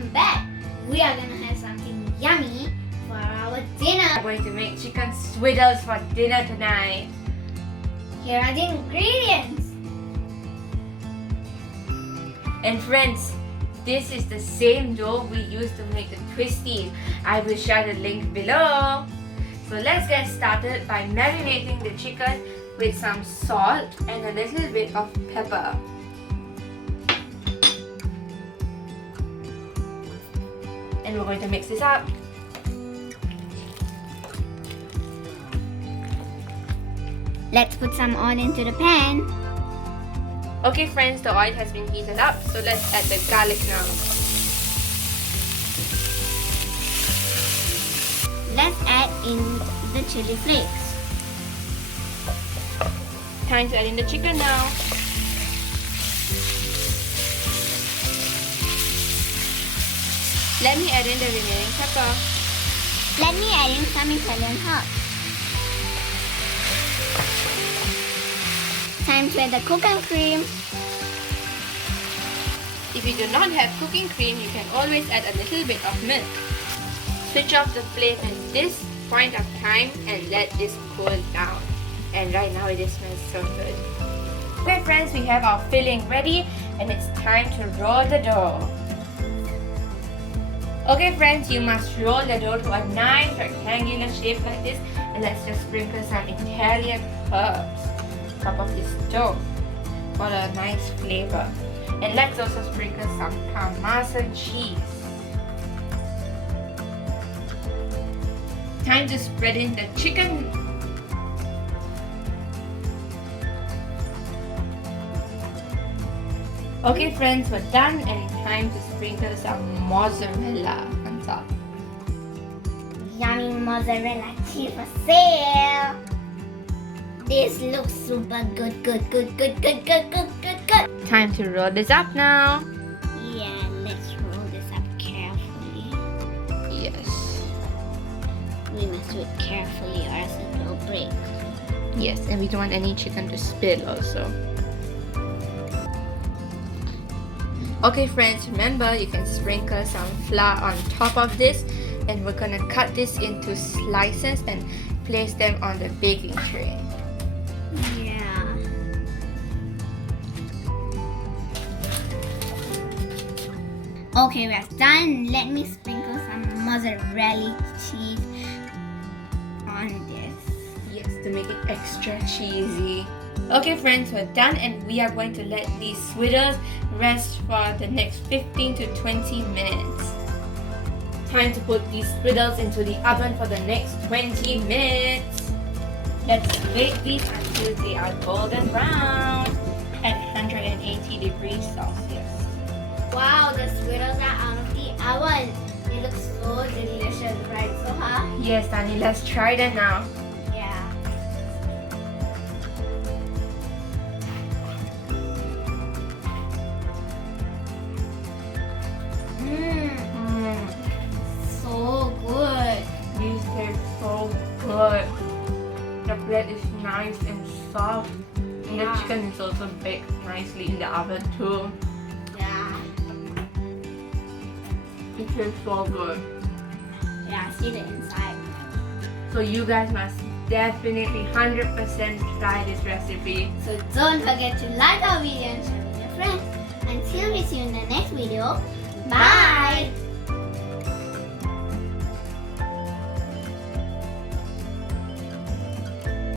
welcome back. We are gonna have something yummy for our dinner. We're going to make chicken swirls for dinner tonight. Here are the ingredients. And friends, this is the same dough we used to make the twisties. I will share the link below. So let's get started by marinating the chicken with some salt and a little bit of pepper. And we're going to mix this up. Let's put some oil into the pan. Okay friends, the oil has been heated up, so let's add the garlic now. Let's add in the chili flakes. Time to add in the chicken now. Let me add in the remaining pepper. Let me add in some Italian herbs. Time to add the cooking cream. If you do not have cooking cream, you can always add a little bit of milk. Switch off the flame at this point of time and let this cool down. And right now it smells so good. Okay friends, we have our filling ready and it's time to roll the dough. Okay friends, you must roll the dough to a nice rectangular shape like this, and let's just sprinkle some Italian herbs on top of this dough for a nice flavor. And let's also sprinkle some Parmesan cheese. Time to spread in the chicken. Okay friends, we're done and time to sprinkle some mozzarella on top. Yummy mozzarella cheese for sale. This looks super good. Time to roll this up now. Yeah, let's roll this up carefully. Yes. We must do it carefully or else it will break. Yes, and we don't want any chicken to spill also. Okay friends, remember you can sprinkle some flour on top of this, and we're gonna cut this into slices and place them on the baking tray. Yeah. Okay, we're done. Let me sprinkle some mozzarella cheese on this. Yes, to make it extra cheesy. Okay friends, we're done and we are going to let these swirls rest for the next 15 to 20 minutes. Time to put these swirls into the oven for the next 20 minutes. Let's bake these until they are golden brown at 180 degrees Celsius. Wow, the swirls are out of the oven. They look so delicious, right, Zuha? Yes, Tani, let's try them now. Yeah. So good. These taste so good. The bread is nice and soft. And the Yeah. chicken is also baked nicely in the oven too. Yeah. It tastes so good. Yeah, see the inside. So you guys must definitely 100% try this recipe. So don't forget to like our video and share with your friends. Until we see you in the next video. Bye!